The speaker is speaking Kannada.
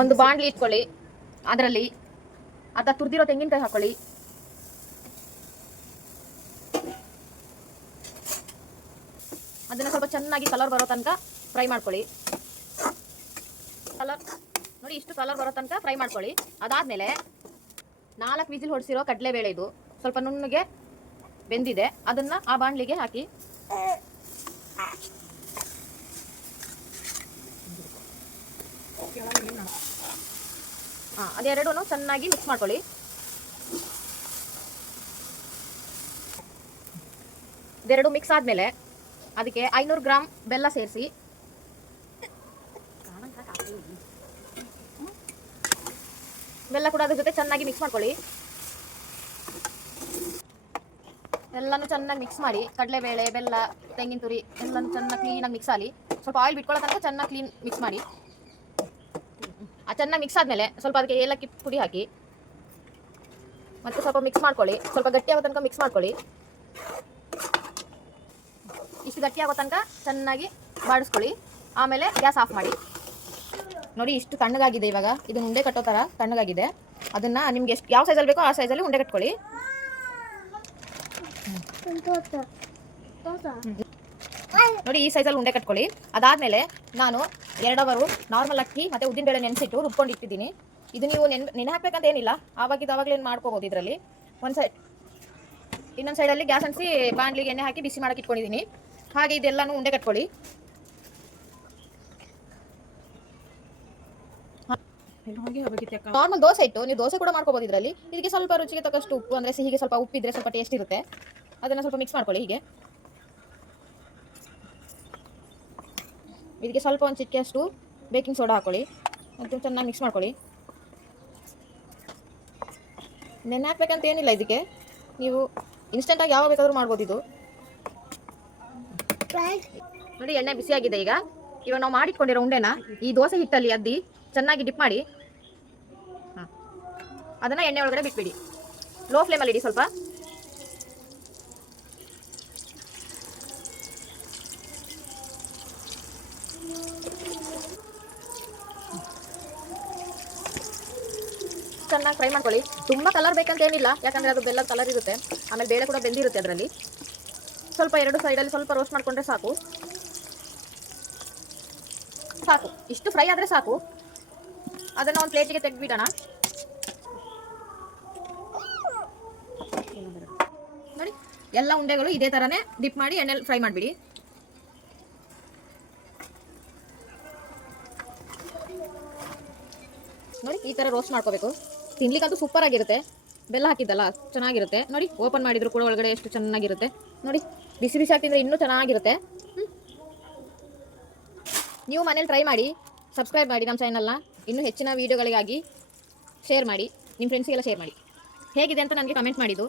ಒಂದು ಬಾಣಲಿ ಇಟ್ಕೊಳ್ಳಿ. ಅದರಲ್ಲಿ ಅರ್ಧ ತುರಿದಿರೋ ತೆಂಗಿನಕಾಯಿ ಹಾಕೊಳ್ಳಿ. ಅದನ್ನ ಸ್ವಲ್ಪ ಚೆನ್ನಾಗಿ ಕಲರ್ ಬರೋ ತನಕ ಫ್ರೈ ಮಾಡ್ಕೊಳ್ಳಿ. ಕಲರ್ ನೋಡಿ, ಇಷ್ಟು ಕಲರ್ ಬರೋ ತನಕ ಫ್ರೈ ಮಾಡ್ಕೊಳ್ಳಿ. ಅದಾದ್ಮೇಲೆ 4 ವಿಸಿಲ್ ಹೊಡಿಸಿರೋ ಕಡಲೆಬೇಳೆ, ಇದು ಸ್ವಲ್ಪ ನುಣ್ಣಗೆ ಬೆಂದಿದೆ, ಅದನ್ನ ಆ ಬಾಣಲಿಗೆ ಹಾಕಿ ಅದೆರಡೂ ಚೆನ್ನಾಗಿ ಮಿಕ್ಸ್ ಮಾಡ್ಕೊಳ್ಳಿ. ಇದೆರಡು ಮಿಕ್ಸ್ ಆದ್ಮೇಲೆ ಅದಕ್ಕೆ 500 ಗ್ರಾಮ್ ಬೆಲ್ಲ ಸೇರಿಸಿ ಬೆಲ್ಲ ಕೂಡ ಅದ್ರ ಜೊತೆ ಚೆನ್ನಾಗಿ ಮಿಕ್ಸ್ ಮಾಡ್ಕೊಳ್ಳಿ. ಎಲ್ಲಾನು ಚೆನ್ನಾಗಿ ಮಿಕ್ಸ್ ಮಾಡಿ, ಕಡಲೆಬೇಳೆ, ಬೆಲ್ಲ, ತೆಂಗಿನ ತುರಿ ಎಲ್ಲಾನು ಚೆನ್ನಾಗಿ ಕ್ಲೀನಾಗಿ ಮಿಕ್ಸ್ ಆಗಲಿ. ಸ್ವಲ್ಪ ಆಯಿಲ್ ಬಿಟ್ಕೊಳ್ಳೋ ತನಕ ಚೆನ್ನಾಗಿ ಕ್ಲೀನ್ ಮಿಕ್ಸ್ ಮಾಡಿ. ಚೆನ್ನಾಗಿ ಮಿಕ್ಸ್ ಆದಮೇಲೆ ಸ್ವಲ್ಪ ಅದಕ್ಕೆ ಏಲಕ್ಕಿ ಪುಡಿ ಹಾಕಿ ಮತ್ತೆ ಸ್ವಲ್ಪ ಮಿಕ್ಸ್ ಮಾಡ್ಕೊಳ್ಳಿ. ಸ್ವಲ್ಪ ಗಟ್ಟಿಯಾಗೋ ತನಕ ಮಿಕ್ಸ್ ಮಾಡ್ಕೊಳ್ಳಿ. ಇಷ್ಟು ಗಟ್ಟಿಯಾಗೋ ತನಕ ಚೆನ್ನಾಗಿ ಬಾಡಿಸ್ಕೊಳ್ಳಿ. ಆಮೇಲೆ ಗ್ಯಾಸ್ ಆಫ್ ಮಾಡಿ. ನೋಡಿ, ಇಷ್ಟು ತಣ್ಣಗಾಗಿದೆ. ಇವಾಗ ಇದನ್ನ ಉಂಡೆ ಕಟ್ಟೋ ಥರ ತಣ್ಣಗಾಗಿದೆ. ಅದನ್ನು ನಿಮ್ಗೆ ಎಷ್ಟು ಯಾವ ಸೈಜಲ್ಲಿ ಬೇಕೋ ಆ ಸೈಜಲ್ಲಿ ಉಂಡೆ ಕಟ್ಕೊಳ್ಳಿ. ನೋಡಿ, ಈ ಸೈಜಲ್ಲಿ ಉಂಡೆ ಕಟ್ಕೊಳ್ಳಿ. ಅದಾದಮೇಲೆ ನಾನು 2 ಅವರು ನಾರ್ಮಲ್ ಅಕ್ಕಿ ಮತ್ತು ಉದ್ದಿನಬೇಳೆ ನೆನೆಸಿಟ್ಟು ರುಬ್ಕೊಂಡು ಇಟ್ಟಿದ್ದೀನಿ. ಇದು ನೀವು ನೆನೆ ಹಾಕ್ಬೇಕಂತ ಏನಿಲ್ಲ, ಆವಾಗಲೇ ಮಾಡ್ಕೋಬೋದು. ಇದರಲ್ಲಿ ಒಂದು ಸೈಡ್, ಇನ್ನೊಂದು ಸೈಡಲ್ಲಿ ಗ್ಯಾಸ್ ಅಂಟಿಸಿ ಬಾಣಲಿಗೆ ಎಣ್ಣೆ ಹಾಕಿ ಬಿಸಿ ಮಾಡೋಕೆ ಇಟ್ಕೊಂಡಿದ್ದೀನಿ. ಹಾಗೆ ಇದೆಲ್ಲನೂ ಉಂಡೆ ಕಟ್ಕೊಳ್ಳಿ. ನಾರ್ಮಲ್ ದೋಸೆ ಇಟ್ಟು ನೀವು ದೋಸೆ ಕೂಡ ಮಾಡ್ಕೋಬೋದು ಇದರಲ್ಲಿ. ಇದಕ್ಕೆ ಸ್ವಲ್ಪ ರುಚಿಗೆ ತಕ್ಕಷ್ಟು ಉಪ್ಪು, ಅಂದರೆ ಸಿಹಿಗೆ ಸ್ವಲ್ಪ ಉಪ್ಪಿದ್ರೆ ಸ್ವಲ್ಪ ಟೇಸ್ಟ್ ಇರುತ್ತೆ. ಅದನ್ನು ಸ್ವಲ್ಪ ಮಿಕ್ಸ್ ಮಾಡ್ಕೊಳ್ಳಿ. ಹೀಗೆ ಇದಕ್ಕೆ ಸ್ವಲ್ಪ ಒಂದು ಚಿಟಿಕೆಯಷ್ಟು ಬೇಕಿಂಗ್ ಸೋಡಾ ಹಾಕೊಳ್ಳಿ ಮತ್ತು ಚೆನ್ನಾಗಿ ಮಿಕ್ಸ್ ಮಾಡ್ಕೊಳ್ಳಿ. ನೆನೆ ಹಾಕ್ಬೇಕಂತ ಏನಿಲ್ಲ, ಇದಕ್ಕೆ ನೀವು ಇನ್ಸ್ಟೆಂಟಾಗಿ ಯಾವಾಗ ಬೇಕಾದರೂ ಮಾಡ್ಬೋದು ಇದು. ನೋಡಿ, ಎಣ್ಣೆ ಬಿಸಿಯಾಗಿದೆ. ಇವಾಗ ನಾವು ಮಾಡಿಟ್ಕೊಂಡಿರೋ ಉಂಡೆನ ಈ ದೋಸೆ ಹಿಟ್ಟಲ್ಲಿ ಅದ್ದಿ ಚೆನ್ನಾಗಿ ಡಿಪ್ ಮಾಡಿ ಅದನ್ನು ಎಣ್ಣೆ ಒಳಗಡೆ ಬಿಟ್ಬಿಡಿ. ಲೋ ಫ್ಲೇಮಲ್ಲಿ ಇಡಿ ಸ್ವಲ್ಪ. ಚೆನ್ನಾಗಿ ಫ್ರೈ ಮಾಡ್ಕೊಳ್ಳಿ. ತುಂಬ ಕಲರ್ ಬೇಕಂತ ಏನಿಲ್ಲ, ಯಾಕಂದರೆ ಅದು ಬೆಲ್ಲದ ಕಲರ್ ಇರುತ್ತೆ. ಆಮೇಲೆ ಬೇಳೆ ಕೂಡ ಬೆಂದಿರುತ್ತೆ ಅದರಲ್ಲಿ. ಸ್ವಲ್ಪ 2 ಸೈಡಲ್ಲಿ ಸ್ವಲ್ಪ ರೋಸ್ಟ್ ಮಾಡಿಕೊಂಡ್ರೆ ಸಾಕು. ಇಷ್ಟು ಫ್ರೈ ಆದರೆ ಸಾಕು. ಅದನ್ನು ಒಂದು ಪ್ಲೇಟಿಗೆ ತೆಗೆದುಬಿಡೋಣ. ನೋಡಿ, ಎಲ್ಲ ಉಂಡೆಗಳು ಇದೇ ಥರನೇ ಡಿಪ್ ಮಾಡಿ ಎಣ್ಣೆಲಿ ಫ್ರೈ ಮಾಡಿಬಿಡಿ. ನೋಡಿ, ಈ ಥರ ರೋಸ್ಟ್ ಮಾಡ್ಕೋಬೇಕು. ತಿನ್ಲಿಕ್ಕಂತೂ ಸೂಪರ್ ಆಗಿರುತ್ತೆ. ಬೆಲ್ಲ ಹಾಕಿದ್ದಲ್ಲ, ಚೆನ್ನಾಗಿರುತ್ತೆ. ನೋಡಿ, ಓಪನ್ ಮಾಡಿದ್ರು ಕೂಡ ಒಳಗಡೆ ಎಷ್ಟು ಚೆನ್ನಾಗಿರುತ್ತೆ. ನೋಡಿ, ಬಿಸಿ ಬಿಸಿ ಹಾಕಿದ್ರೆ ಇನ್ನೂ ಚೆನ್ನಾಗಿರುತ್ತೆ. ನೀವು ಮನೇಲಿ ಟ್ರೈ ಮಾಡಿ, ಸಬ್ಸ್ಕ್ರೈಬ್ ಮಾಡಿ ನಮ್ಮ ಚಾನಲ್ನ. ಇನ್ನೂ ಹೆಚ್ಚಿನ ವೀಡಿಯೋಗಳಿಗಾಗಿ ಶೇರ್ ಮಾಡಿ, ನಿಮ್ಮ ಫ್ರೆಂಡ್ಸಿಗೆಲ್ಲ ಶೇರ್ ಮಾಡಿ. ಹೇಗಿದೆ ಅಂತ ನನಗೆ ಕಮೆಂಟ್ ಮಾಡಿದ್ದು.